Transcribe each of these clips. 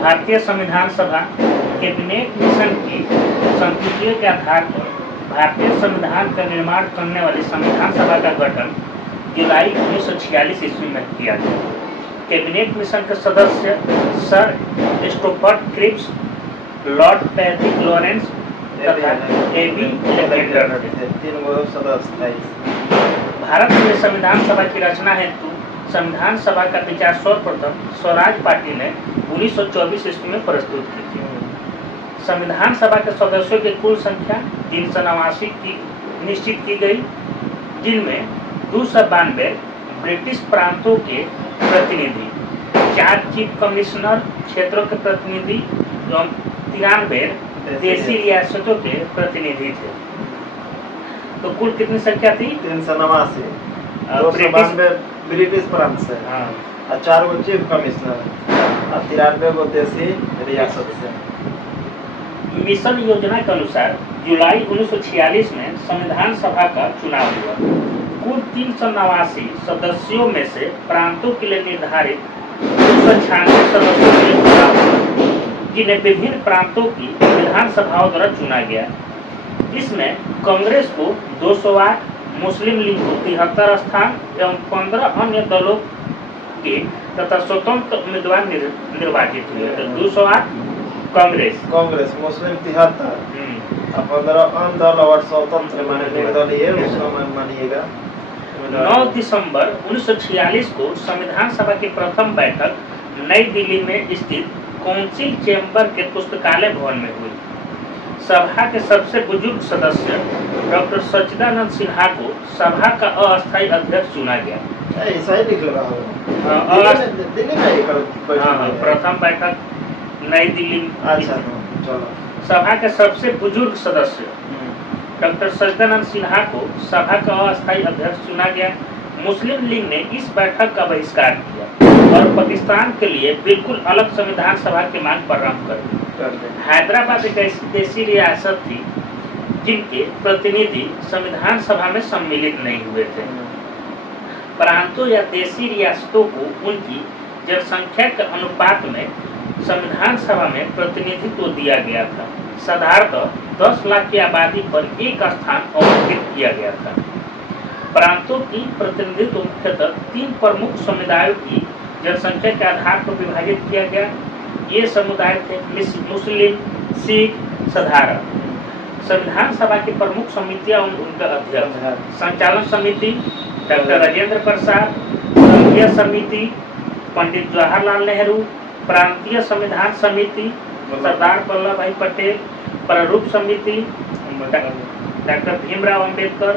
भारतीय संविधान सभा कैबिनेट मिशन की संस्तुतियों के आधार पर भारतीय संविधान का निर्माण करने वाली संविधान सभा का गठन जुलाई 1946 ईस्वी में किया गया। कैबिनेट मिशन के सदस्य sir Stafford Cripps, Lord Patrick Lawrence तथा एबी एलेक्जेंडर थे। भारत में संविधान सभा की रचना हेतु संविधान सभा का विचार सर्वप्रथम स्वराज पार्टी ने 1924 ईस्वी में प्रस्तुत की थी। संविधान सभा के सदस्यों की कुल संख्या 389 की निश्चित की गई, जिनमें 292 ब्रिटिश प्रांतों के प्रतिनिधि, 4 चीफ कमिश्नर क्षेत्रों के प्रतिनिधि एवं 93 देशी रियासतों के प्रतिनिधि थे। तो कुल कितनी संख्या थी? 389। 292 ब्रिटिश प्रांत से, और 4 गो चीफ कमिश्नर और 93 गो देशी रियासत से। मिशन योजना के अनुसार जुलाई 1946 में संविधान सभा का चुनाव हुआ। कुल 389 सदस्यों में से प्रांतों के लिए निर्धारित 296 सदस्यों के लिए चुनाव हुआ, जिन्हें विभिन्न प्रांतों की विधानसभाओं द्वारा चुना गया। इसमें कांग्रेस को 208, मुस्लिम लीग को 73 स्थान एवं 15 अन्य दलों के तथा स्वतंत्र उम्मीदवार निर्वाचित हुए। तो 208 कांग्रेस, मुस्लिम 73 और 15 अन्य दल और स्वतंत्र माने निर्दलीय, उसको मानिएगा। 9 दिसंबर 1946 को संविधान सभा की प्रथम बैठक नई दिल्ली में स्थित काउंसिल चैम्बर के पुस्तकालय भवन में हुई। सभा के सबसे बुजुर्ग सदस्य डॉक्टर सच्चिदानंद सिन्हा को सभा का अस्थायी अध्यक्ष चुना गया। ऐसा ही लिख लगा दिल्ली में प्रथम बैठक नई दिल्ली में। सभा के सबसे बुजुर्ग सदस्य डॉक्टर सच्चिदानंद सिन्हा को सभा का अस्थायी अध्यक्ष चुना गया। मुस्लिम लीग ने इस बैठक का बहिष्कार किया और पाकिस्तान के लिए बिल्कुल अलग संविधान सभा की मांग प्रारंभ कर दी। हैदराबाद एक ऐसी देशी रियासत थी जिनके प्रतिनिधि संविधान सभा में सम्मिलित नहीं हुए थे। प्रांतों या देशी रियासतों को उनकी जनसंख्या के अनुपात में संविधान सभा में प्रतिनिधित्व दिया गया था। साधारणतः 10 लाख की आबादी पर एक स्थान आवंटित किया गया था। प्रांतों की प्रतिनिधित्व मुख्यतः 3 प्रमुख समुदायों की जनसंख्या के आधार पर विभाजित किया गया। ये समुदाय थे मुस्लिम, सिख, साधारण। संविधान सभा की प्रमुख समितियां और उनका अध्यक्ष: संचालन समिति डॉक्टर राजेंद्र प्रसाद, संघीय समिति पंडित जवाहरलाल नेहरू, प्रांतीय संविधान समिति सरदार वल्लभ भाई पटेल, प्रारूप समिति डॉक्टर भीमराव अंबेडकर,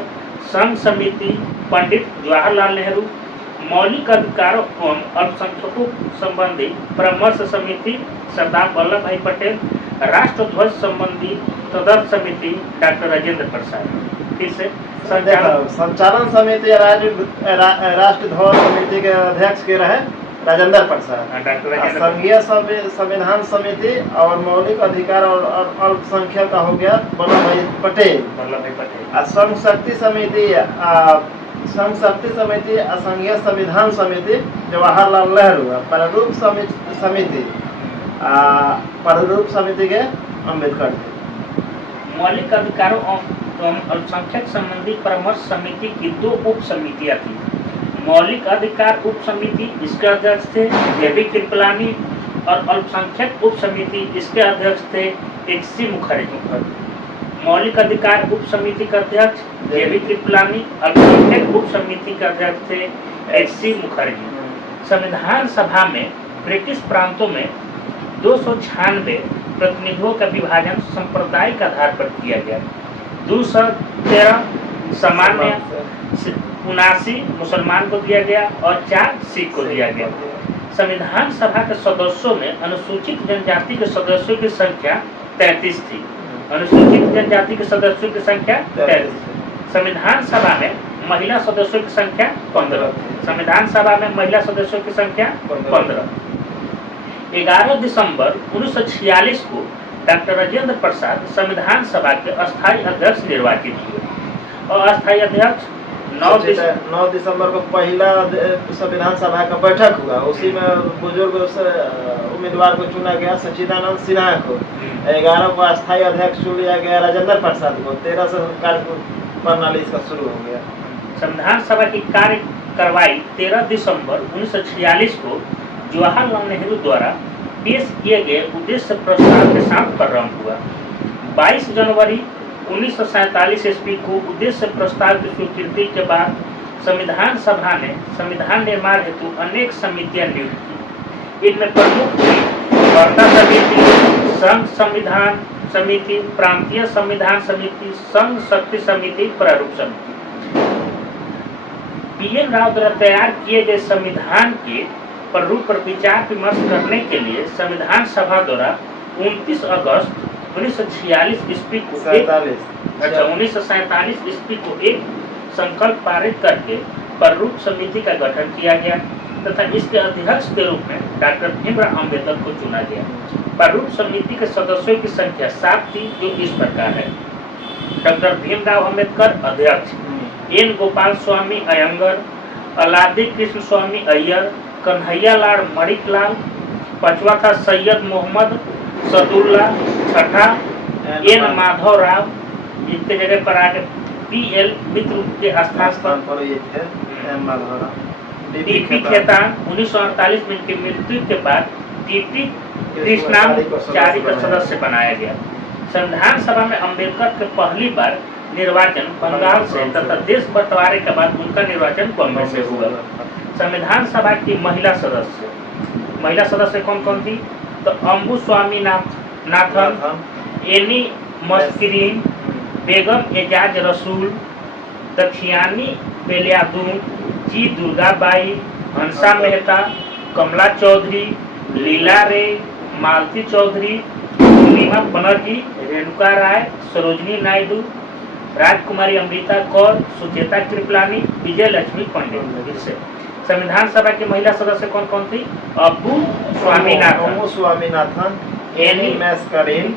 संघ समिति पंडित जवाहरलाल नेहरू, मौलिक अधिकारों एवं अल्पसंख्यकों संबंधी परामर्श समिति सरदार वल्लभ भाई पटेल, राष्ट्र ध्वज संबंधी तदर्थ समिति डॉक्टर राजेंद्र प्रसाद। फिर से संचालन समिति राष्ट्र ध्वज समिति के अध्यक्ष के रहे राजेंद्र प्रसाद। संघीय संविधान समिति और मौलिक अधिकार और अल्पसंख्यक का हो गया वल्लभ भाई पटेल। संघ शक्ति समिति संघीय संविधान समिति जवाहरलाल नेहरू। प्रारूप समिति के अम्बेडकर थे। मौलिक अधिकारों एवं अल्पसंख्यक संबंधी परामर्श समिति की 2 उप समितियां थी। मौलिक अधिकार उप समिति, इसके अध्यक्ष थे जेबी कृपलानी, और अल्पसंख्यक उप समिति, इसके अध्यक्ष थे एच.सी. मुखर्जी। मौलिक अधिकार उप समिति का अध्यक्ष जेबी कृपलानी, अल्पसंख्यक उप समिति के अध्यक्ष थे एच.सी. मुखर्जी। संविधान सभा में ब्रिटिश प्रांतों में 296 प्रतिनिधियों का विभाजन सांप्रदायिक आधार पर किया गया। 213 सामान्य, 79 मुसलमान को दिया गया और 4 सिख को दिया गया। संविधान सभा के सदस्यों में अनुसूचित जनजाति के सदस्यों की संख्या 33 थी। अनुसूचित जनजाति के सदस्यों की संख्या 33। संविधान सभा में महिला सदस्यों की संख्या 15। संविधान सभा में महिला सदस्यों की संख्या 15। 11 दिसंबर 1946 को डॉक्टर राजेंद्र प्रसाद संविधान सभा के अस्थायी अध्यक्ष निर्वाचित हुए और अस्थायी अध्यक्ष 9 दिसंबर को पहला संविधान सभा का बैठक हुआ। उसी में बुजुर्ग उम्मीदवार को चुना गया सच्चिदानंद सिन्हा को, 11 को अस्थायी अध्यक्ष चुन लिया गया राजेंद्र प्रसाद को, 13 से कार्य प्रणाली इसका शुरू हो गया। संविधान सभा की कार्य कार्रवाई 13 दिसंबर 1946 को जवाहरलाल नेहरू द्वारा पेश किए गए उद्देश्य प्रस्ताव के साथ प्रारंभ हुआ। 22 जनवरी 1947 ईस्वी को उद्देश्य प्रस्ताव की स्वीकृति के बाद संविधान सभा ने संविधान निर्माण हेतु अनेक समितियां नियुक्त की। इनमें प्रमुख थी वार्ता समिति, संघ संविधान समिति, प्रांतीय संविधान समिति, संघ शक्ति समिति, प्रारूप समिति। पीएन राव द्वारा तैयार किए गए संविधान के प्रारूप पर विचार विमर्श करने के लिए संविधान सभा द्वारा 29 अगस्त 1946 ईस्वी को 1947 ईस्वी को एक संकल्प पारित करके प्रारूप समिति का गठन किया गया तथा इसके अध्यक्ष के रूप में डॉक्टर भीमराव अम्बेडकर को चुना गया। प्रारूप समिति के सदस्यों की संख्या 7 थी, जो इस प्रकार है: डॉक्टर भीमराव अम्बेडकर अध्यक्ष, एन गोपाल स्वामी अयंगर, अलादी कृष्ण स्वामी अय्यर, कन्हैया लाल मणिकलाल, 5वां था सैयद मोहम्मद सदुल्ला, 6ठा एन माधव राव, जिनके जगह पर आगे पीएल मित्र के स्थान पर ये थे टीपी खेतान 1948 में इनकी मृत्यु के बाद टीपी कृष्णाचारी का सदस्य बनाया गया। संविधान सभा में अम्बेडकर के पहली बार निर्वाचन बंगाल से तथा देश बंटवारे के बाद उनका निर्वाचन बॉम्बे से हुआ। संविधान सभा की महिला सदस्य कौन कौन थी? तो अम्बू स्वामीनाथन, एनी मस्किरीन, बेगम एजाज रसूल, दखियानी बेलियादून, जी दुर्गाबाई, हंसा मेहता, कमला चौधरी, लीला रे, मालती चौधरी, पूर्णिमा बनर्जी, रेणुका राय, सरोजनी नायडू, राजकुमारी अमृता कौर, सुचेता कृपलानी, विजय लक्ष्मी पंडित। से संविधान सभा की महिला सदस्य कौन कौन थी? अब्बू स्वामीनाथन, एनी मस्किरीन,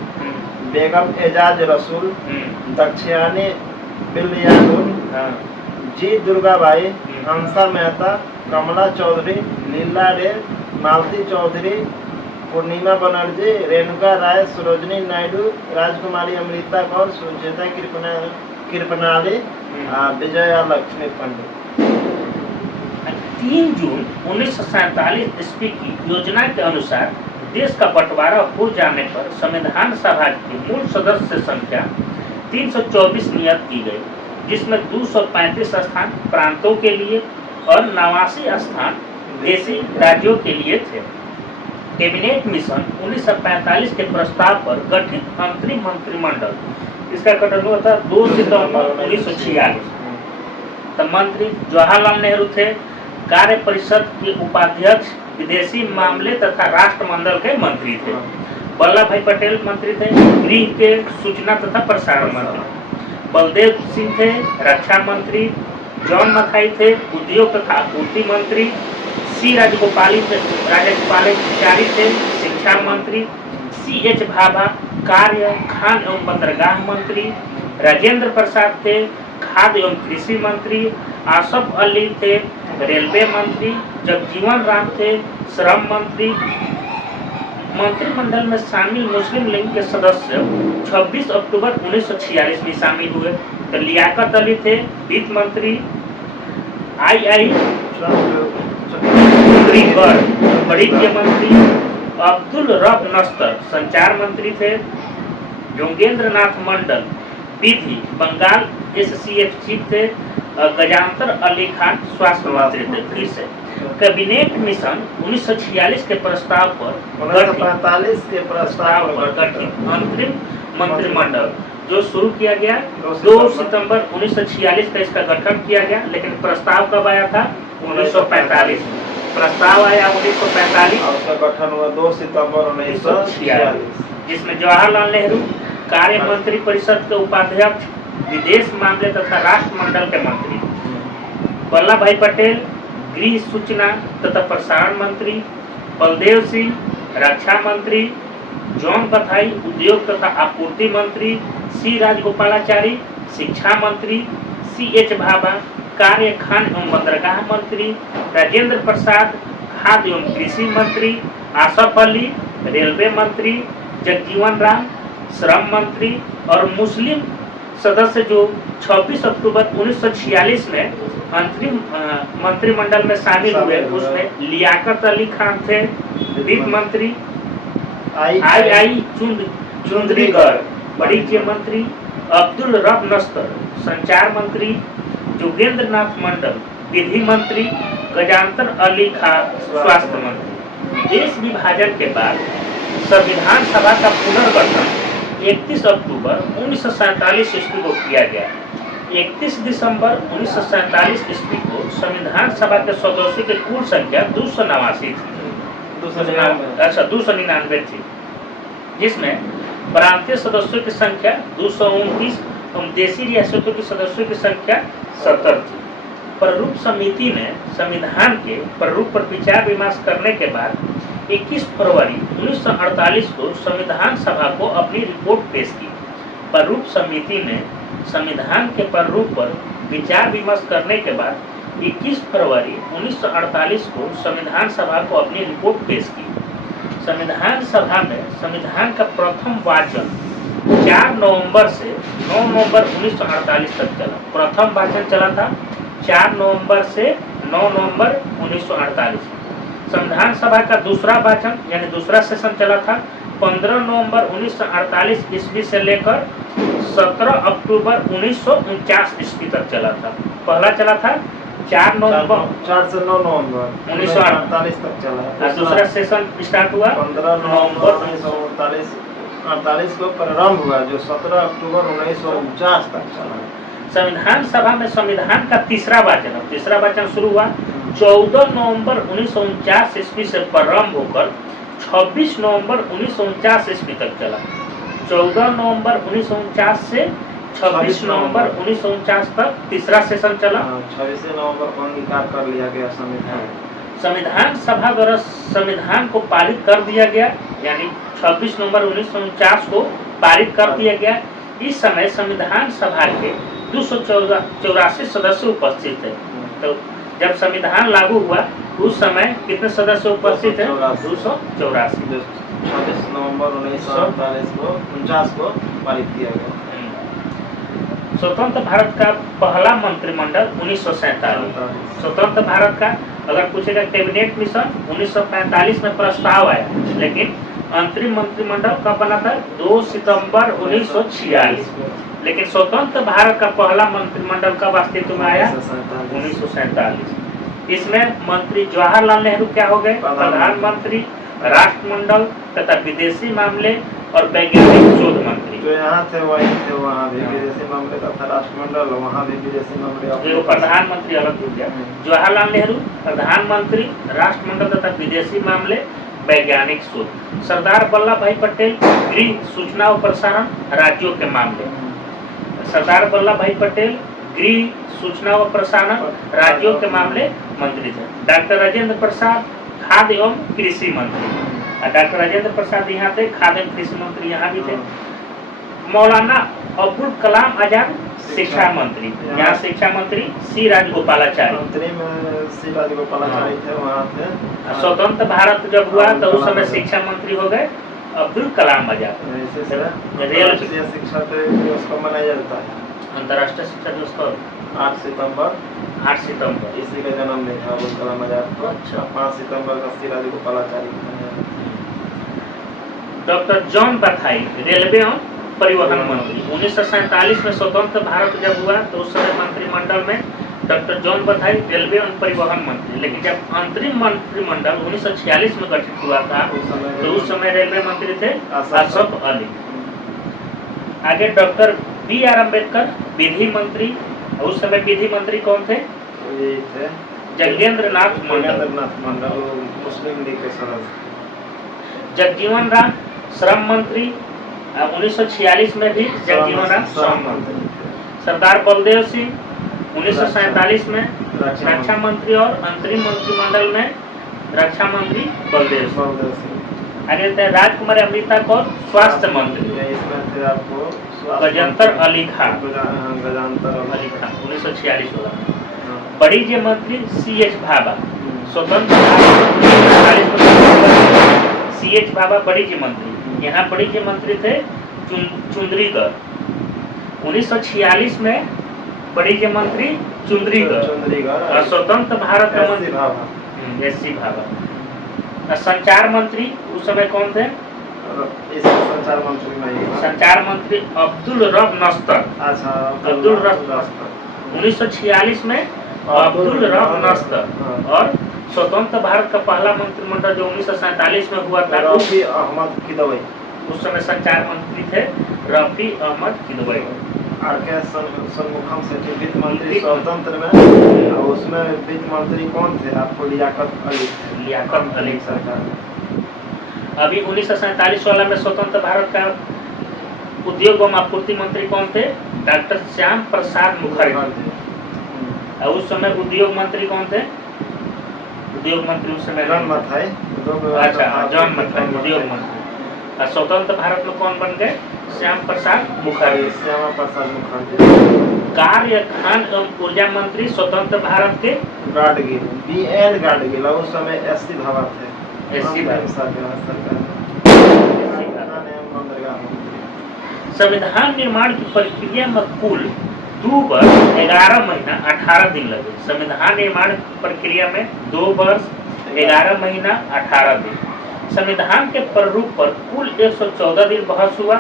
बेगम एजाज रसूल, दक्षियानी बेलियादून, जी दुर्गाबाई, हंसा मेहता, कमला चौधरी, लीला रे, मालती चौधरी, पूर्णिमा बनर्जी, रेणुका राय, सरोजनी नायडू, राजकुमारी अमृता कौर, सुचेता कृपलानी, विजय लक्ष्मी पंडित। 3 जून 1947 ईस्वी की योजना के अनुसार देश का बंटवारा हो जाने पर संविधान सभा की मूल सदस्य संख्या 324 नियत की गई, जिसमें 235 स्थान प्रांतों के लिए और 89 स्थान देशी राज्यों के लिए थे। कैबिनेट मिशन 1945 के प्रस्ताव पर गठित अंतरिम मंत्रिमंडल, इसका गठन हुआ था 2 सितंबर 1946। तब मंत्री जवाहरलाल नेहरू थे। कार्य परिषद के उपाध्यक्ष विदेशी मामले तथा राष्ट्रमंडल के मंत्री थे। वल्लभ भाई पटेल मंत्री थे। गृह के सूचना तथा प्रसारण मंत्री बलदेव सिंह थे। रक्षा मंत्री जॉन मथाई थे। उद्योग तथा आपूर्ति मंत्री सी राजगोपालाचारी थे। शिक्षा मंत्री CH भाभा। कार्य खान एवं बंदरगाह मंत्री राजेंद्र प्रसाद थे। खाद्य एवं कृषि मंत्री आसफ अली थे। रेलवे मंत्री जगजीवन राम थे। श्रम मंत्री। मंत्रिमंडल में शामिल मुस्लिम लीग के सदस्य 26 अक्टूबर 1946 में शामिल हुए। तो लियाकत अली थे वित्त मंत्री। आई वाणिज्य मंत्री। अब्दुल रब नस्तर संचार मंत्री थे। योगेंद्र नाथ मंडल विधि बंगाल SCF चीफ थे। गजानतर अली खान स्वास्थ्य मंत्री थे। फिर से कैबिनेट मिशन 1946 के प्रस्ताव पर 1945 के प्रस्ताव पर गठित अंतरिम मंत्रिमंडल जो शुरू किया गया 2 सितंबर 1946 का इसका गठन किया गया। लेकिन प्रस्ताव कब आया था? 1945 में प्रस्ताव आया 1945 और उसका गठन हुआ 2 सितंबर 1946, जिसमें जवाहरलाल नेहरू कार्य मंत्री परिषद के उपाध्यक्ष, विदेश मामले तथा राष्ट्रमंडल के मंत्री, वल्लभ भाई पटेल गृह सूचना तथा प्रसारण मंत्री, बलदेव सिंह रक्षा मंत्री, जॉन मथाई उद्योग तथा आपूर्ति मंत्री, सी राजगोपालाचारी शिक्षा मंत्री, CH भाभा कार्य खान एवं बंदरगाह मंत्री, राजेंद्र प्रसाद खाद्य एवं कृषि मंत्री, आसफ अली रेलवे मंत्री, जगजीवन राम श्रम मंत्री और मुस्लिम सदस्य जो 26 अक्टूबर 1946 में अंतरिम मंत्रिमंडल में शामिल हुए, उसमें लियाकत अली खान थे वित्त मंत्री, आई चुंदरीगढ़ वाणिज्य मंत्री, अब्दुल रब नस्तर संचार मंत्री, जोगेंद्र नाथ मंडल विधि मंत्री, गजानतर अली खान स्वास्थ्य मंत्री। देश विभाजन के बाद संविधान सभा का पुनर्गठन 31 अक्टूबर 1947 ईस्वी को किया गया। 31 दिसंबर 1947 ईस्वी को संविधान सभा के सदस्यों की कुल संख्या 289 थी। 299 थी, जिसमें प्रांतीय सदस्यों की संख्या 229 और देशी रियासतों के सदस्यों की संख्या 70 थी। प्रारूप समिति ने संविधान के प्रारूप पर विचार विमर्श करने के बाद 21 फरवरी 1948 को संविधान सभा को अपनी रिपोर्ट पेश की। प्रारूप समिति ने संविधान के प्रारूप पर विचार विमर्श करने के बाद 21 फरवरी 1948 को संविधान सभा को अपनी रिपोर्ट पेश की। संविधान सभा में संविधान का प्रथम वाचन 4 नवंबर से 9 नवंबर 1948 तक चला। प्रथम वाचन चला था 4 नवंबर से 9 नवंबर 1948। संविधान सभा का दूसरा वाचन यानी दूसरा सेशन चला था 15 नवंबर 1948 ईस्वी से लेकर 17 अक्टूबर 1949 ईस्वी तक चला था। पहला चला था 4 नवंबर 4 से 9 नवंबर 1948 तक चला। दूसरा सेशन स्टार्ट हुआ 15 नवंबर 1948 को प्रारंभ हुआ, जो 17 अक्टूबर 1949 तक चला। संविधान सभा में संविधान का तीसरा वाचन शुरू हुआ 14 नवंबर 1949 ईस्वी से प्रारंभ होकर 26 नवंबर 1949 ईस्वी तक चला। 14 नवंबर 1949 से 26 नवंबर 1949 तक तीसरा सेशन चला। 26 नवंबर को अंगीकार कर लिया गया संविधान। संविधान सभा द्वारा संविधान को पारित कर दिया गया, यानी 26 नवंबर 1949 को पारित कर दिया गया। इस समय संविधान सभा के 284 सदस्य उपस्थित थे। तो जब संविधान लागू हुआ उस समय कितने सदस्य उपस्थित हैं? 284। 26 नवंबर 1949 को पारित किया गया। स्वतंत्र भारत का पहला मंत्रिमंडल 1947। स्वतंत्र भारत का अगर पूछेगा कैबिनेट मिशन 1945 में प्रस्ताव आया, लेकिन अंतरिम मंत्रिमंडल कब बना था? 2 सितंबर 1946। लेकिन स्वतंत्र भारत का पहला मंत्रिमंडल कब अस्तित्व में आया? 1947। इसमें मंत्री जवाहरलाल नेहरू क्या हो गए? प्रधानमंत्री, राष्ट्रमंडल तथा विदेशी मामले और वैज्ञानिक शोध मंत्री। जो यहाँ थे वही थे, वहाँ भी विदेशी मामले तथा राष्ट्रमंडल, वहाँ भी विदेशी मामले। प्रधानमंत्री अलग हो गया। जवाहरलाल नेहरू प्रधानमंत्री, राष्ट्रमंडल तथा विदेशी मामले, वैज्ञानिक शोध। सरदार वल्लभ भाई पटेल गृह, सूचना और प्रसारण, राज्यों के मामले। सरदार वल्लभ भाई पटेल गृह, सूचना और प्रसारण, राज्यों के मामले मंत्री थे। डॉक्टर राजेंद्र प्रसाद खाद्य एवं कृषि मंत्री। डॉक्टर राजेंद्र प्रसाद यहाँ थे, खाद्य एवं कृषि मंत्री यहाँ भी थे। मौलाना अब्दुल कलाम आजाद शिक्षा मंत्री, यहाँ शिक्षा मंत्री सी राजगोपालाचारी थे, वहाँ थे। स्वतंत्र भारत जब हुआ तो उस समय शिक्षा मंत्री हो गए अब्दुल कलाम आजाद। रेल शिक्षा दिवस कब मनाया जाता है? अंतर्राष्ट्रीय शिक्षा दिवस 8 सितंबर। 8 सितंबर इसी का जन्म दिन था अब्दुल कलाम आजाद को। अच्छा। 5 सितंबर का सी राजगोपालाचारी। डॉक्टर जॉन बथाई रेलवे और परिवहन मंत्री। 1947 में स्वतंत्र भारत जब हुआ तो उस समय मंत्रिमंडल में डॉक्टर जॉन बथाई रेलवे और परिवहन मंत्री। लेकिन जब अंतरिम मंत्रिमंडल 1946 में गठित हुआ था तो उस समय रेलवे मंत्री थे आसफ अली। आगे डॉक्टर B.R. अम्बेडकर विधि मंत्री। उस समय विधि मंत्री कौन थे? जगेंद्र नाथ मंडल, मुस्लिम लीग के सदस्य। जगजीवन राम श्रम मंत्री। 1946 में भी जगजीवन राम श्रम मंत्री। सरदार बलदेव सिंह 1947 में रक्षा मंत्री और अंतरिम मंत्रिमंडल में रक्षा मंत्री बलदेव सिंह। आगे थे राजकुमारी अमृता कौर स्वास्थ्य मंत्री। गजानतर अली खान 1946 होगा। वाणिज्य मंत्री C.H. भाभा। स्वतंत्र CH भाभा बड़िजी मंत्री, यहाँ बड़िजी मंत्री थे चुंदरीकर। 1946 में बड़िजी मंत्री चुंदरीकर और स्वतंत्र भारत का मंत्री SC भाभा। संचार मंत्री उस समय कौन थे? संचार मंत्री अब्दुल रब नस्तर। अच्छा, अब्दुल रब नस्तर 1946 में अब्दुल रब नस्तर। और स्वतंत्र भारत का पहला मंत्रिमंडल जो 1947 में हुआ था, रफी अहमद किदवई, उस समय संचार मंत्री थे रफी अहमद किदवई। आरके सन्मुखम से वित्त मंत्री स्वतंत्र में, और उसमें वित्त मंत्री कौन थे आपको? लियाकत अली सरकार। अभी 1947 वाला में स्वतंत्र भारत का उद्योग एवं आपूर्ति मंत्री कौन थे? डॉक्टर श्याम प्रसाद मुखर्जी। और उस समय उद्योग मंत्री कौन थे? उद्योग मंत्री उस समय जॉन मथाई। अच्छा, जॉन मथाई उद्योग मंत्री। और स्वतंत्र भारत में कौन बन गए? श्याम प्रसाद मुखर्जी। श्यामा प्रसाद मुखर्जी। कार्य खान एवं ऊर्जा मंत्री स्वतंत्र भारत के गाडगिल, BN गाडगिल। उस समय SC भाभा थे। संविधान निर्माण की प्रक्रिया में कुल 2 वर्ष 11 महीना 18 दिन लगे। संविधान निर्माण की प्रक्रिया में 2 वर्ष 11 महीना 18 दिन। संविधान के प्रारूप पर कुल 114 दिन बहस हुआ।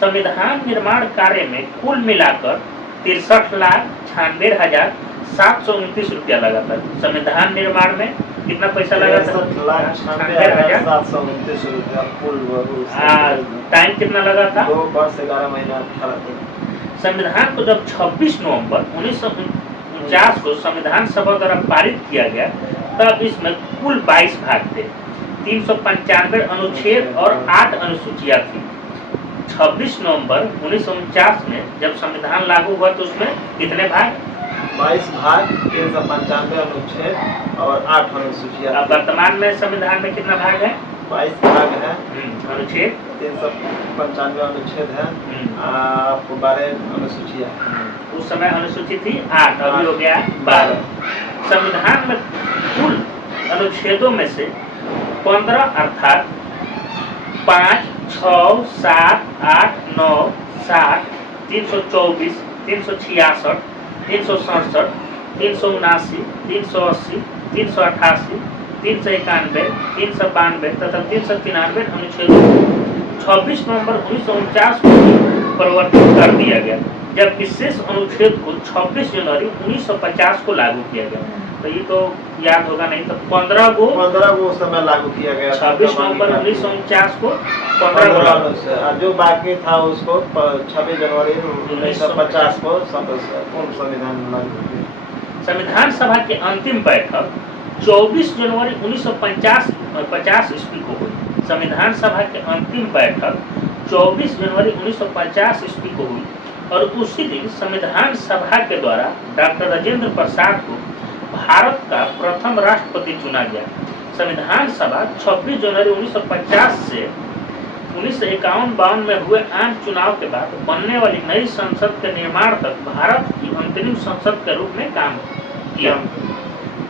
संविधान निर्माण कार्य में कुल मिलाकर 63,96,729 रुपया लगा था। संविधान निर्माण में कितना पैसा लगा था? 63,96,729 रुपया कुल। टाइम कितना लगा था? 2 वर्ष 11 महीना 18 दिन। संविधान को जब 26 नवंबर 1949 को संविधान सभा द्वारा पारित किया गया, तब इसमें कुल 22 भाग थे। 395 अनुच्छेद और 8 अनुसूचियां थी। 26 नवंबर 1949 में जब संविधान लागू हुआ तो उसमें कितने भाग? 22 भाग, 395 अनुच्छेद और 8 अनुसूचियां। अब वर्तमान में संविधान में कितना भाग है? 22 भाग है। अनुच्छेद 395 अनुच्छेद है, आपको 12 अनुसूचियां। उस समय अनुसूची थी 8, अभी हो गया 12। संविधान में कुल अनुच्छेदों में से 15 अर्थात 5, 6, 7, 8, 9, 7, 324, 366, 367, 379, 380, 388, 391, 392 तथा 393 अनुच्छेदों 26 नवंबर 1949 को परिवर्तित कर दिया गया, जबकि शेष अनुच्छेद को 26 जनवरी 1950 को लागू किया गया। तो ये तो याद होगा नहीं, तो 15 को उस समय लागू किया गया। 26 नवंबर 1949 को 15 जो बाकी था उसको 26 जनवरी 1950 को संविधान लागू किया। संविधान सभा की अंतिम बैठक 24 जनवरी 1950 ईस्वी को हुई। संविधान सभा की अंतिम बैठक 24 जनवरी 1950 ईस्वी को हुई और उसी दिन संविधान सभा के द्वारा डॉक्टर राजेंद्र प्रसाद को भारत का प्रथम राष्ट्रपति चुना गया। संविधान सभा 26 जनवरी 1950 से 1951-52 में हुए आम चुनाव के बाद बनने वाली नई संसद के निर्माण तक भारत की अंतरिम संसद के रूप में काम किया।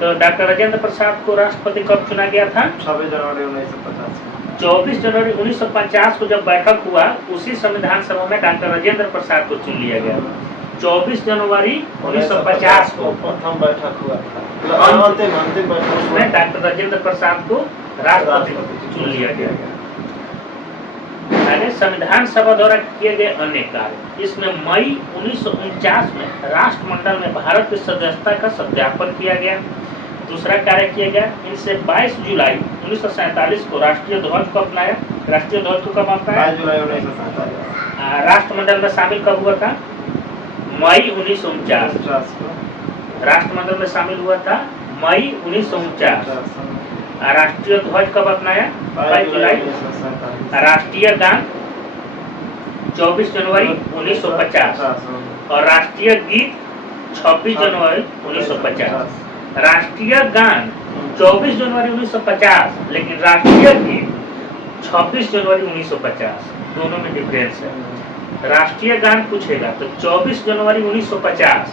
तो डॉक्टर राजेंद्र प्रसाद को राष्ट्रपति कब चुना गया था? 26 जनवरी 1950। 24 जनवरी 1950 को जब बैठक हुआ, उसी संविधान सभा में डॉक्टर राजेंद्र प्रसाद को चुन लिया गया। 24 जनवरी 1950 को प्रथम बैठक हुआ था। अंतिम बैठक में डॉक्टर राजेंद्र प्रसाद को राष्ट्रपति चुन लिया गया। संविधान सभा द्वारा किए गए अन्य कार्य, इसमें मई 1949 में राष्ट्रमंडल में भारत की सदस्यता का सत्यापन किया गया। दूसरा कार्य किया गया, इनसे 22 जुलाई 1947 को राष्ट्रीय ध्वज को अपनाया। राष्ट्रीय ध्वज को कब अपनाया? 22 जुलाई 1947। राष्ट्रमंडल में शामिल कब हुआ था? मई 1949 राष्ट्रमंडल में शामिल हुआ था मई 1949। राष्ट्रीय ध्वज कब अपनाया? 22 जुलाई। राष्ट्रीय गान 24 जनवरी 1950 और राष्ट्रीय गीत 26 जनवरी 1950। राष्ट्रीय गान 24 जनवरी 1950, लेकिन राष्ट्रीय गीत 26 जनवरी 1950, दोनों में डिफरेंस है। राष्ट्रीय गान पूछेगा तो 24 जनवरी 1950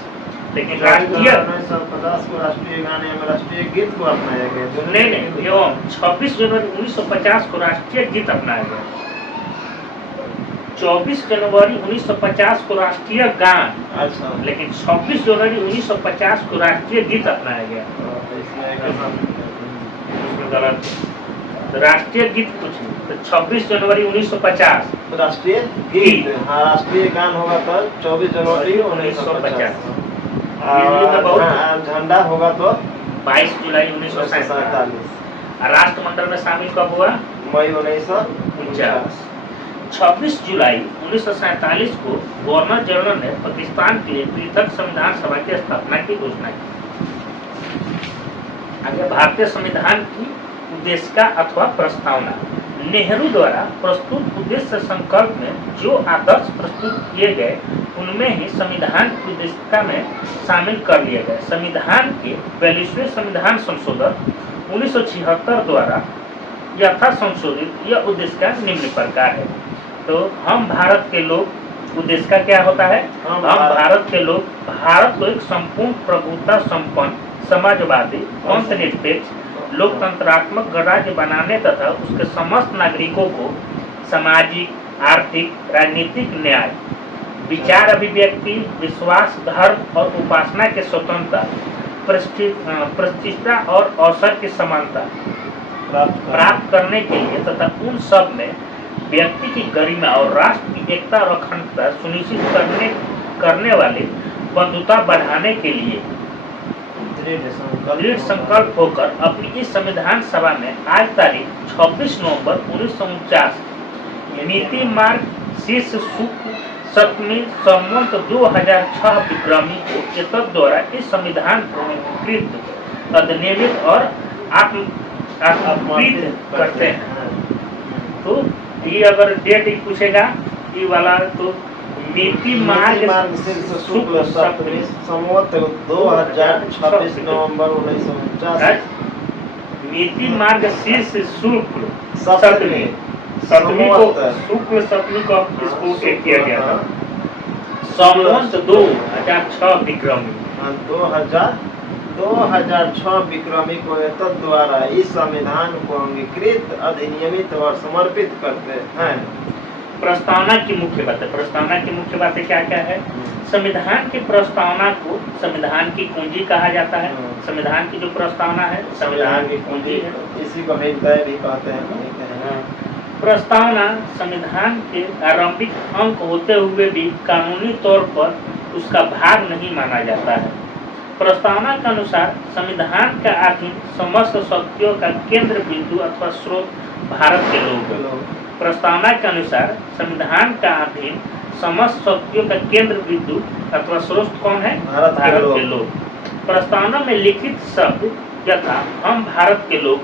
लेकिन राष्ट्रीय 1950 को राष्ट्रीय गाने में राष्ट्रीय गीत को अपनाया गया। नहीं एवं 26 जनवरी 1950 को राष्ट्रीय गीत अपनाया गया। 24 जनवरी 1950 को राष्ट्रीय गान, अच्छा, लेकिन 26 जनवरी 1950 को राष्ट्रीय गीत अपनाया गया। उसमें गलत तो राष्ट्रीय गीत कुछ नहीं, तो 26 जनवरी 1950 राष्ट्रीय गीत, हाँ राष्ट्रीय गान होगा तो 24 जनवरी 1950। झंडा होगा तो 22 जुलाई 1947। राष्ट्रमंडल में शामिल कब हुआ? मई 1949। 26 जुलाई 1947 को गवर्नर जनरल ने पाकिस्तान के लिए पृथक संविधान सभा की स्थापना की घोषणा की। आगे भारतीय संविधान की उद्देशिका अथवा प्रस्तावना। नेहरू द्वारा प्रस्तुत उद्देश्य संकल्प में जो आदर्श प्रस्तुत किए गए उनमें ही संविधान की उद्देशिका में शामिल कर लिए गए। संविधान के 42वें संविधान संशोधन 1976 द्वारा यथा संशोधित यह उद्देशिका निम्न प्रकार है। तो हम भारत के लोग, उद्देशिका क्या होता है? हम भारत के लोग भारत को एक संपूर्ण प्रभुता संपन्न समाजवादी धर्मनिरपेक्ष लोकतंत्रात्मक गणराज्य बनाने तथा उसके समस्त नागरिकों को सामाजिक, आर्थिक, राजनीतिक न्याय, विचार अभिव्यक्ति, विश्वास, धर्म और उपासना के स्वतंत्रता, प्रतिष्ठा और अवसर की समानता प्राप्त करने के लिए तथा उन सब में व्यक्ति की गरिमा और राष्ट्र की एकता और अखंडता सुनिश्चित करने वाली बंधुता बढ़ाने के लिए दृढ़ संकल्प होकर अपनी इस संविधान सभा में आज तारीख 26 नवंबर 1949 नीति मार्ग शीर्ष शुक्ल सप्तमी संवत 2006 विक्रमी को एतद द्वारा इस संविधान को कृत अधिनियमित और आत्मकृत करते हैं। तो ये अगर डेट पूछेगा ये वाला, तो नीति मार्ग शुक्ल सप्तमी संवत 2026 नवंबर 1949 नीति मार्ग शीर्ष शुक्ल सप्तमी को शुक्ल सप्तमी को इसको एक किया गया था। संवत 2006 विक्रमी 2006 विक्रमी को एतद द्वारा इस संविधान को अंगीकृत अधिनियमित और समर्पित करते हैं। प्रस्तावना की मुख्य बातें। प्रस्तावना की मुख्य बातें क्या क्या है? संविधान की प्रस्तावना को संविधान की कुंजी कहा जाता है। संविधान की जो प्रस्तावना है संविधान की कुंजी है, इसी को हृदय भी कहते हैं। प्रस्तावना संविधान के आरंभिक अंक होते हुए भी कानूनी तौर पर उसका भाग नहीं माना जाता है। प्रस्तावना के अनुसार संविधान के अधीन समस्त शक्तियों का केंद्र बिंदु अथवा स्रोत भारत के लोग। प्रस्तावना के अनुसार संविधान का अधीन समस्त शक्तियों का केंद्र बिंदु अथवा स्रोत कौन है? भारत के लोग। प्रस्तावना में लिखित शब्द यथा हम भारत के लोग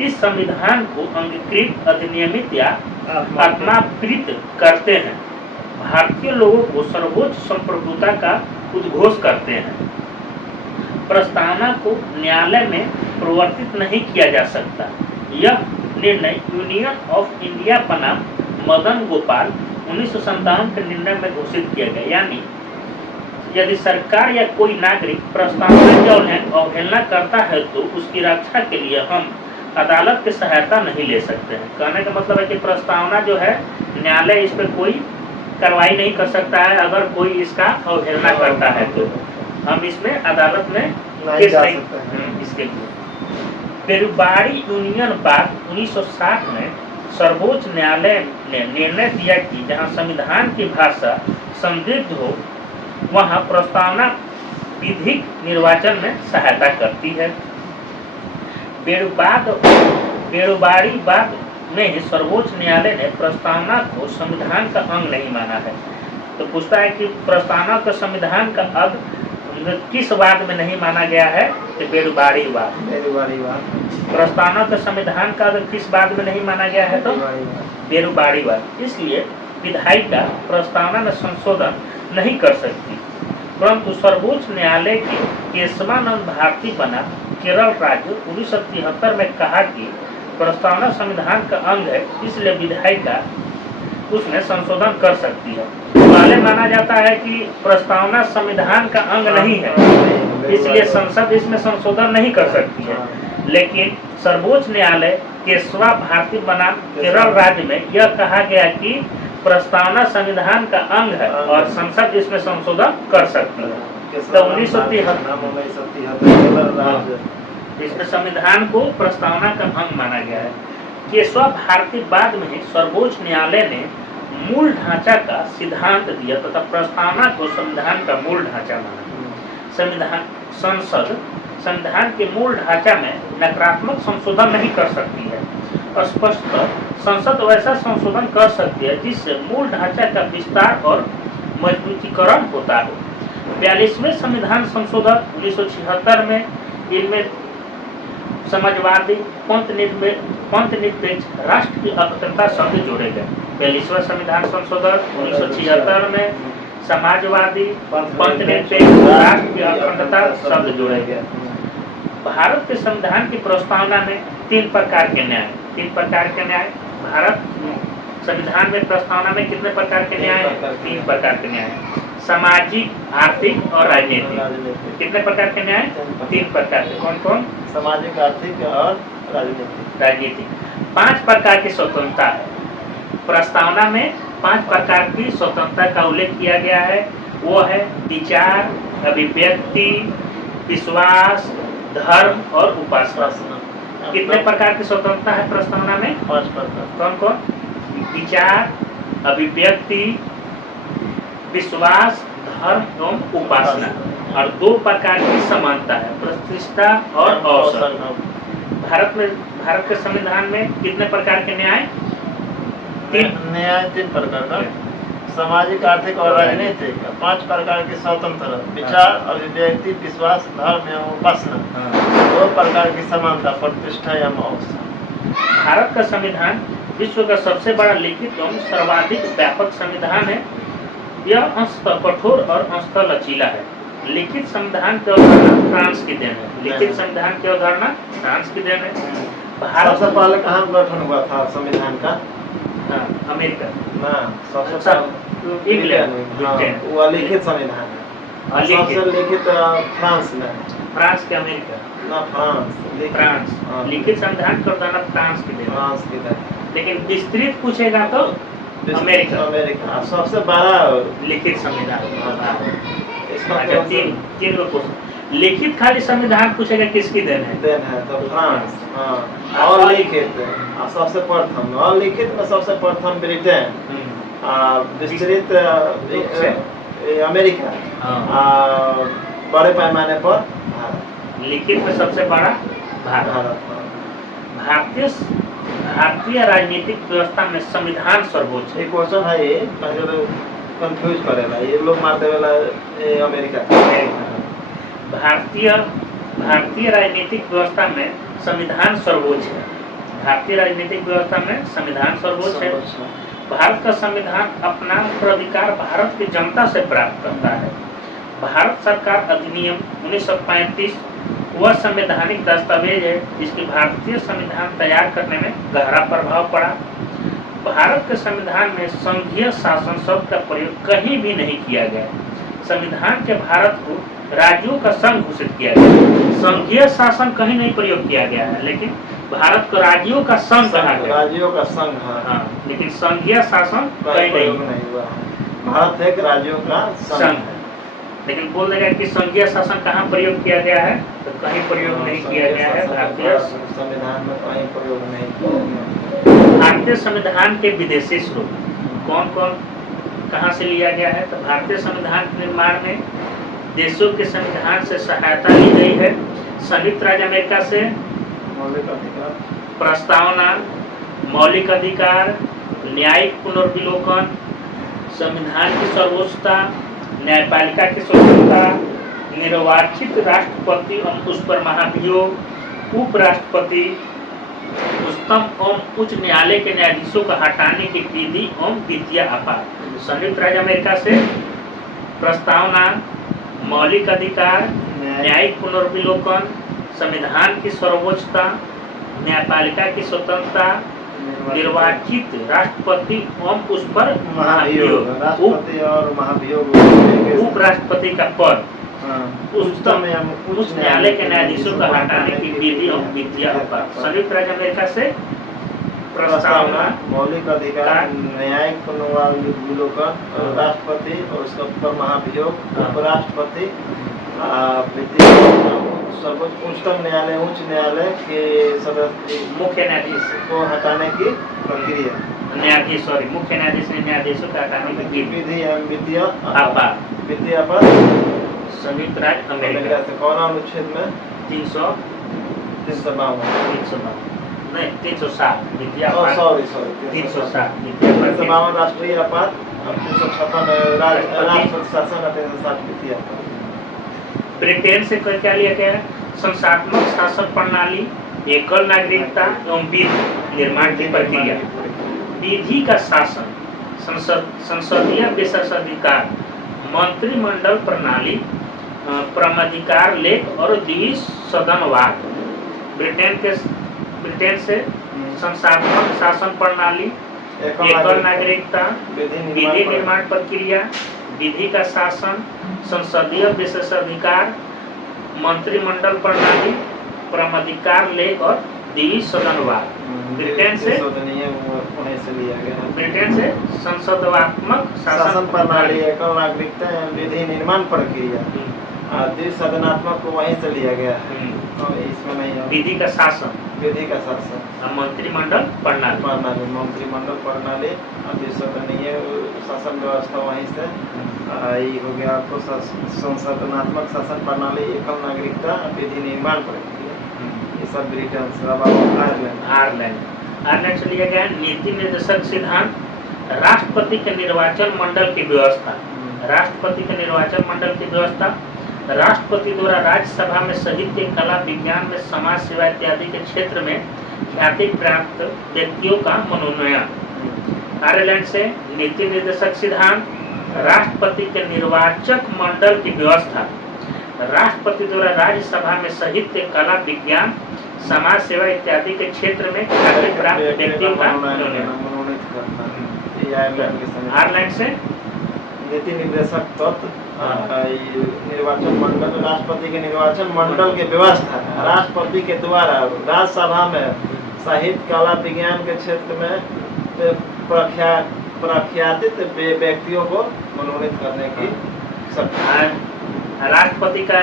इस संविधान को अंगीकृत अधिनियमित या आत्माकृत करते हैं। भारतीय लोगों को सर्वोच्च संप्रभुता का उद्घोष करते हैं। प्रस्तावना को न्यायालय में प्रवर्तित नहीं किया जा सकता। यह निर्णय यूनियन ऑफ इंडिया बनाम मदन गोपाल 1957 के निर्णय में घोषित किया गया। यानी यदि सरकार या कोई नागरिक प्रस्तावना की अवहेलना करता है तो उसकी रक्षा के लिए हम अदालत की सहायता नहीं ले सकते हैं। कहने का मतलब है कि प्रस्तावना जो है न्यायालय इस पर कोई कार्रवाई नहीं कर सकता है। अगर कोई इसका अवहेलना करता है तो हम इसमें अदालत में केस नहीं इसके लिए। पेरुबाड़ी यूनियन बाद 1960 में सर्वोच्च न्यायालय ने निर्णय दिया कि जहां संविधान की भाषा संदिग्ध हो वहां प्रस्तावना विधिक निर्वाचन में सहायता करती है। बेरुबाड़ी बाद में ही सर्वोच्च न्यायालय ने प्रस्तावना को संविधान का अंग नहीं माना है। तो पूछता है कि प्रस्तावना को संविधान का अंग किस वाद में नहीं माना गया है? तो बेरुबाड़ी वाद। प्रस्तावना को संविधान का अंग किस वाद में नहीं माना गया है? तो बेरुबाड़ी वाद। इसलिए विधायिका प्रस्तावना में संशोधन नहीं कर सकती। परंतु सर्वोच्च न्यायालय के केशवानंद भारती बना केरल राज्य 1973 में कहा कि प्रस्तावना संविधान का अंग है, इसलिए विधायिका उसमें संशोधन कर सकती है। पहले माना जाता है कि प्रस्तावना संविधान का अंग नहीं है, इसलिए संसद इसमें संशोधन नहीं कर सकती है। लेकिन सर्वोच्च न्यायालय केशवा भारती बनाम केरल राज्य में यह कहा गया कि प्रस्तावना संविधान का अंग है और संसद इसमें संशोधन कर सकती है। तो 1973 इसमें संविधान को प्रस्तावना का अंग माना गया है। केशवा भारती बाद में सर्वोच्च न्यायालय ने मूल ढांचा का सिद्धांत दिया तथा प्रस्तावना को संविधान का मूल ढांचा माना। संविधान के मूल ढांचा में नकारात्मक संशोधन नहीं कर सकती है। स्पष्टतः संसद वैसा संशोधन कर सकती है जिससे मूल ढांचा का विस्तार और मजबूतीकरण होता हो। 42वें संविधान संशोधन 1976 में इनमें समाजवादी पंथ निरपेक्ष राष्ट्र की अखंडता शब्द जोड़े गए। 42वां संविधान संशोधन 1976 में समाजवादी पंथ निरपेक्ष राष्ट्र की अखंडता शब्द जोड़े गए। भारत के संविधान की प्रस्तावना में 3 प्रकार के न्याय। भारत संविधान में प्रस्तावना में कितने प्रकार के न्याय? 3 प्रकार के न्याय। सामाजिक, आर्थिक और राजनीतिक। कितने प्रकार के न्याय? 3 प्रकार के। कौन कौन? सामाजिक, आर्थिक और राजनीतिक। 5 प्रकार की स्वतंत्रता है। प्रस्तावना में 5 प्रकार की स्वतंत्रता का उल्लेख किया गया है। वो है विचार, अभिव्यक्ति, विश्वास, धर्म और उपासना। कितने प्रकार की स्वतंत्रता है प्रस्तावना में? 5 प्रकार। कौन कौन? विचार, अभिव्यक्ति, विश्वास, धर्म एवं उपासना। और 2 प्रकार की समानता है, प्रतिष्ठा और अवसर। भारत के संविधान में कितने प्रकार के न्याय? 3 प्रकार का। सामाजिक, आर्थिक और राजनीतिक। 5 प्रकार की स्वतंत्रता, विचार, अभिव्यक्ति, विश्वास, धर्म एवं उपासना। 2 प्रकार की समानता, प्रतिष्ठा एवं अवसर। भारत का संविधान विश्व का सबसे बड़ा लिखित एवं सर्वाधिक व्यापक संविधान है। यह अंशतः कठोर और अंशतः लचीला है। लिखित संविधान की अवधारणा फ्रांस की देन है। लिखित संविधान की अवधारणा फ्रांस की देन है। भारत सबसे पहले कहाँ गठन हुआ था संविधान का? अमेरिका। सबसे इंग्लैंड। वो लिखित संविधान है। सबसे लिखित फ्रांस में। फ्रांस के अमेरिका ना फ्रांस। लिखित संविधान की अवधारणा फ्रांस की देन। लेकिन विस्तृत पूछेगा तो अमेरिका सबसे बड़ा लिखित संविधान। अच्छा, 3 लोग लिखित खाली संविधान पूछेगा किसकी देन है? तो फ्रांस। और लिखित सबसे प्रथम, और लिखित में सबसे प्रथम ब्रिटेन, विस्तृत अमेरिका, बड़े पैमाने पर भारत। लिखित में सबसे बड़ा भारत। भारतीय राजनीतिक व्यवस्था में संविधान सर्वोच्च। एक क्वेश्चन है, ये कंफ्यूज करेगा ये लोग, मारते वाला अमेरिका। भारतीय राजनीतिक व्यवस्था में संविधान सर्वोच्च है। भारतीय राजनीतिक व्यवस्था में संविधान सर्वोच्च है। भारत का संविधान अपना उत्तराधिकार भारत की जनता से प्राप्त करता है। भारत सरकार अधिनियम 1935 वह संवैधानिक दस्तावेज है जिसकी भारतीय संविधान तैयार करने में गहरा प्रभाव पड़ा। भारत के संविधान में संघीय शासन शब्द का प्रयोग कहीं भी नहीं किया गया। संविधान के भारत को राज्यों का संघ घोषित किया गया। संघीय शासन कहीं नहीं प्रयोग किया गया है, लेकिन भारत को राज्यों का संघ कहा गया। राज्यों का संघ, हाँ। लेकिन संघीय शासन कहीं नहीं हुआ। भारत एक राज्यों का संघ है। लेकिन बोल देगा कि संघीय शासन कहाँ प्रयोग किया गया है, तो कहीं प्रयोग नहीं किया गया है। भारतीय संविधान में कहीं प्रयोग नहीं किया गया। भारतीय संविधान के विदेशी स्रोत कौन कौन कहाँ से लिया गया है? तो भारतीय संविधान के निर्माण में देशों के संविधान से सहायता ली गई है। संयुक्त राज्य अमेरिका से मौलिक अधिकार, प्रस्तावना, मौलिक अधिकार, न्यायिक पुनर्विलोकन, संविधान की सर्वोच्चता, न्यायपालिका की स्वतंत्रता, निर्वाचित राष्ट्रपति एवं उस पर महाभियोग, उपराष्ट्रपति, उच्चतम एवं उच्च न्यायालय के न्यायाधीशों को हटाने की विधि एवं वित्तीय आपात। संयुक्त राज्य अमेरिका से प्रस्तावना, मौलिक अधिकार, न्यायिक पुनर्विलोकन, संविधान की सर्वोच्चता, न्यायपालिका की स्वतंत्रता, निर्वाचित राष्ट्रपति एवं उस पर महाभियोग, राष्ट्रपति और महाभियोग, उपराष्ट्रपति का पद उच्चतम एवं उच्च न्यायालय के न्यायाधीशों का हटाने की विधि एवं विधिया पर संयुक्त राज्य अमेरिका से प्रस्तावना मौलिक अधिकार न्यायिक कानूनात्मक राष्ट्रपति और उसका ऊपर महाभियोग, उपराष्ट्रपति, सर्वोच्च उच्चतम न्यायालय, उच्च न्यायालय के सदस्य मुख्य न्यायाधीश को हटाने की प्रक्रिया, न्यायाधीश सॉरी मुख्य न्यायाधीश ने न्यायाधीशों को हटाने की विधि एवं विधिया पर संयुक्त राज्य अमेरिका से कौन अनुच्छेद में 352 नहीं 307 विधिया सॉरी 307 राष्ट्रीय आपात 356 राष्ट्रपति शासन 360 विधिया। ब्रिटेन से क्या लिया गया है? संस्थात्मक शासन प्रणाली, एकल नागरिकता एवं विधि निर्माण की प्रक्रिया, विधि का शासन, संसदीय विशेषाधिकार, मंत्रिमंडल प्रणाली, परमाधिकार लेख और द्विसदनवाद। ब्रिटेन से संस्थात्मक शासन प्रणाली, एकल नागरिकता, विधि निर्माण प्रक्रिया, विधि का शासन, संसदीय विशेषाधिकार, मंत्रिमंडल प्रणाली, परमाधिकार लेख और द्विसदनवाद। ब्रिटेन से संसदवात्मक शासन प्रणाली, एकल नागरिकता, विधि निर्माण प्रक्रिया, द्विसदनात्मक को वहीं से लिया गया है, इसमें नहीं है। विधि का शासन, मंत्रिमंडल प्रणाली, मंत्रिमंडल प्रणाली, द्विसदनीय शासन व्यवस्था वहीं से ये हो गया। आपको संसदनात्मक शासन प्रणाली, एकल नागरिकता, विधि निर्माण प्रक्रिया, ये सब ब्रिटेन से। अब आयरलैंड से लिया गया नीति निर्देशक सिद्धांत, राष्ट्रपति के निर्वाचन मंडल की व्यवस्था, राष्ट्रपति के निर्वाचन मंडल की व्यवस्था, राष्ट्रपति द्वारा राज्यसभा में साहित्य, कला, विज्ञान में समाज सेवा इत्यादि के क्षेत्र में ख्याति प्राप्त व्यक्तियों का मनोनयन। आयरलैंड से नीति निर्देशक सिद्धांत, राष्ट्रपति के निर्वाचक मंडल की व्यवस्था, राष्ट्रपति द्वारा राज्यसभा में साहित्य, कला, विज्ञान, समाज सेवा इत्यादि के क्षेत्र में ख्याति प्राप्त व्यक्तियों का मनोनयन। आयरलैंड से नीति निर्देशक तत्व, निर्वाचन मंडल, राष्ट्रपति के निर्वाचन मंडल की व्यवस्था, राष्ट्रपति के द्वारा राज्यसभा में साहित्य, कला, विज्ञान के क्षेत्र में प्रख्यातित व्यक्तियों को मनोनीत करने की राष्ट्रपति का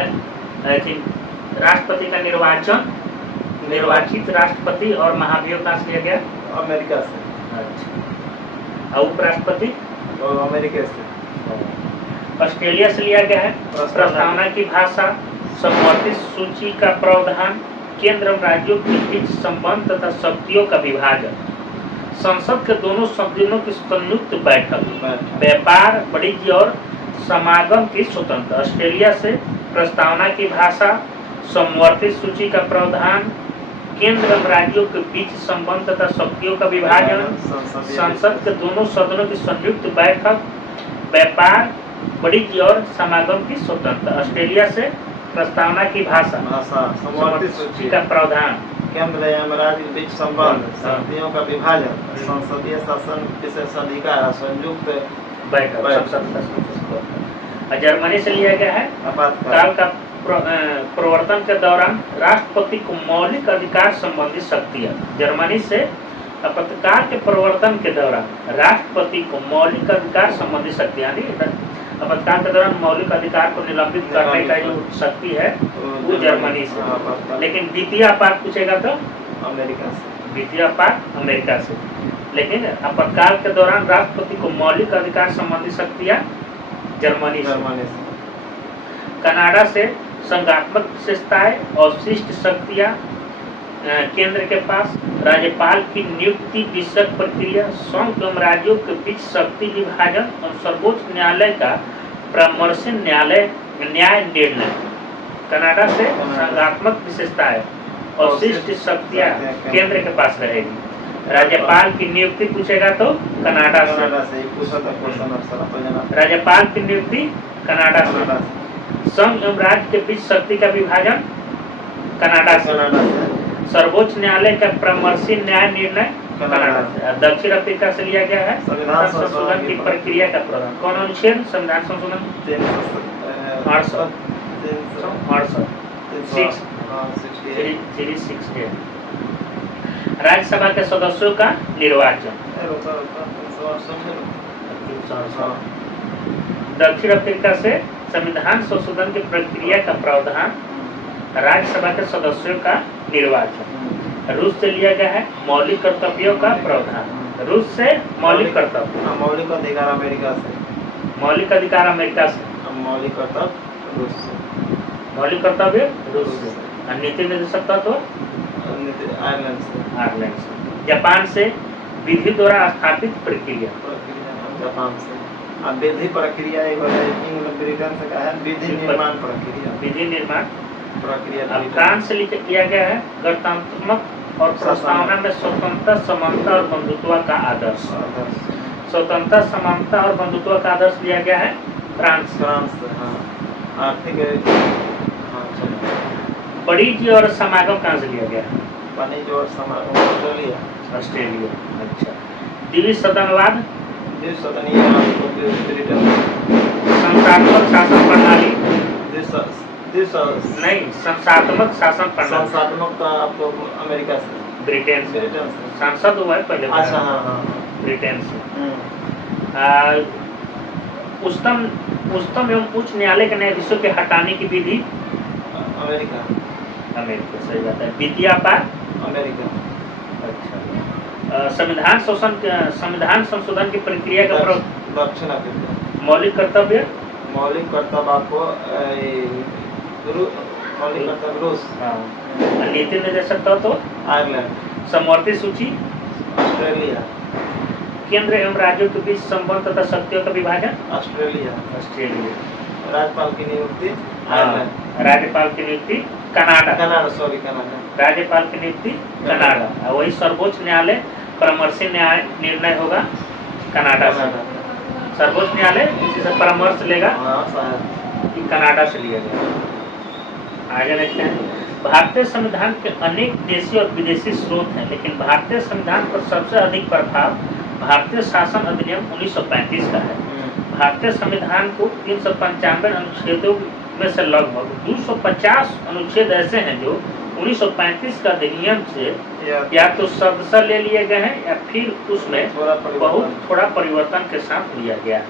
निर्वाचित राष्ट्रपति और महाभियोग कहाँ से लिया गया? अमेरिका से। अच्छा, और उपराष्ट्रपति अमेरिका से। ऑस्ट्रेलिया से लिया गया है। प्रस्तावना की भाषा, समवर्ती सूची का प्रावधान, केंद्र और राज्यों के बीच संबंध तथा शक्तियों का विभाजन, संसद के दोनों सदनों की संयुक्त बैठक, व्यापार, वाणिज्य और समागम की स्वतंत्रता। ऑस्ट्रेलिया से प्रस्तावना की भाषा, समवर्ती सूची का प्रावधान, केंद्र और राज्यों के बीच संबंध तथा शक्तियों का विभाजन, संसद के दोनों सदनों की संयुक्त बैठक, व्यापार, वाणिज्य और समागम की स्वतंत्रता। ऑस्ट्रेलिया से प्रस्तावना की भाषा, समवर्ती सूची का प्रावधान, केंद्र एवं राज्य के बीच संबंध, शक्तियों का विभाजन, संसदीय शासन विशेषाधिकार, संयुक्त बैठक। जर्मनी से लिया गया है काल का प्रवर्तन के दौरान राष्ट्रपति को मौलिक अधिकार संबंधी शक्तियाँ। जर्मनी से आपातकाल के प्रवर्तन के दौरान राष्ट्रपति को मौलिक अधिकार संबंधी शक्तियाँ, आपातकाल के दौरान मौलिक अधिकार को निलंबित करने का जो शक्ति है वो जर्मनी से। लेकिन द्वितीय आपात पूछेगा तो अमेरिका से। द्वितीय आपात अमेरिका से। लेकिन आपातकाल के दौरान राष्ट्रपति को मौलिक अधिकार संबंधी शक्तियाँ जर्मनी से। कनाडा से संघात्मक विशेषताएं और विशिष्ट शक्तियाँ केंद्र के पास, राज्यपाल की नियुक्ति विषयक प्रक्रिया, संघ एवं राज्यों के बीच शक्ति विभाजन और सर्वोच्च न्यायालय का परामर्श न्याय निर्णय। कनाडा से संघात्मक विशेषताएं और विशिष्ट शक्तियाँ केंद्र के पास रहेगी। राज्यपाल की नियुक्ति पूछेगा तो कनाडा से। राज्यपाल की नियुक्ति कनाडा से। संघ एवं राज्य के बीच शक्ति का विभाजन कनाडा से। सर्वोच्च न्यायालय का परामर्शी न्याय निर्णय कनाडा से। और दक्षिण अफ्रीका से लिया गया है संविधान संशोधन की प्रक्रिया का प्रावधान। कौन अनुच्छेद? संविधान संशोधन 68 राज्यसभा के सदस्यों का निर्वाचन। दक्षिण अफ्रीका से संविधान संशोधन की प्रक्रिया का प्रावधान, राज्यसभा के सदस्यों का निर्वाचन। रूस से लिया गया है मौलिक कर्तव्यों का प्रावधान। रूस से मौलिक कर्तव्य, मौलिक अधिकार अमेरिका से, मौलिक अधिकार अमेरिका से, मौलिक कर्तव्य रूस से, मौलिक कर्तव्य रूस से। और नीति निर्देशक तत्व आयरलैंड से, आयरलैंड से। जापान से विधि द्वारा स्थापित प्रक्रिया, जापान से। अब विधि प्रक्रिया इंग्लैंड ब्रिटेन से कहा है विधि निर्माण प्रक्रिया, विधि निर्माण प्रक्रिया। अब फ्रांस से लिया गया है गणतंत्रात्मक और प्रस्तावना में स्वतंत्रता, समानता और बंधुत्व का आदर्श। स्वतंत्रता, समानता और बंधुत्व का आदर्श लिया गया है फ्रांस। फ्रांस से, हाँ। आर्थिक, हाँ चलो। वाणिज्य और समागम कहाँ से लिया गया है? वाणिज्य और समागम ऑस्ट्रेलिया, ऑस्ट्रेलिया। अच्छा। द्विसदनवाद, द्विसदनीय आपको ब्रिटेन। संस्थात्मक शासन प्रणाली, नहीं, संस्थात्मक शासन प्रणाली। संस्थात्मक का आपको अमेरिका से, ब्रिटेन से। ब्रिटेन से। सांसद हुआ है पहले। अच्छा, हाँ हाँ, ब्रिटेन से। उच्चतम एवं उच्च न्यायालय के न्यायाधीशों के हटाने की विधि, अमेरिका। अमेरिका, सही बात है। विद्या पार, अमेरिका। अच्छा। संविधान संशोधन की प्रक्रिया का दक्षिण अफ्रीका। मौलिक कर्तव्य, मौलिक कर्तव्य आपको मौलिक कर्तव्य रूस। नीति निर्देशक तत्व आयरलैंड। समवर्ती सूची ऑस्ट्रेलिया। केंद्र एवं राज्यों के बीच संबंध तथा शक्तियों का विभाजन ऑस्ट्रेलिया। ऑस्ट्रेलिया। राज्यपाल की नियुक्ति आयरलैंड। राज्यपाल की नियुक्ति कनाडा। कनाडा। राज्यपाल की नियुक्ति कनाडा। वही सर्वोच्च न्यायालय परामर्शी निर्णय होगा कनाडा से। सर्वोच्च न्यायालय इसी से परामर्श लेगा कि कनाडा से लिया जाएगा। आगे देखते हैं। भारतीय संविधान के अनेक देशी और विदेशी स्रोत हैं, लेकिन भारतीय संविधान पर सबसे अधिक प्रभाव भारतीय शासन अधिनियम 1935 का है। भारतीय संविधान को 395 अनुच्छेदों में से लगभग 250 अनुच्छेद ऐसे हैं जो 1935 का अधिनियम से या तो शब्दशः ले लिए गए हैं या फिर उसमें बहुत थोड़ा परिवर्तन के साथ लिया गया है।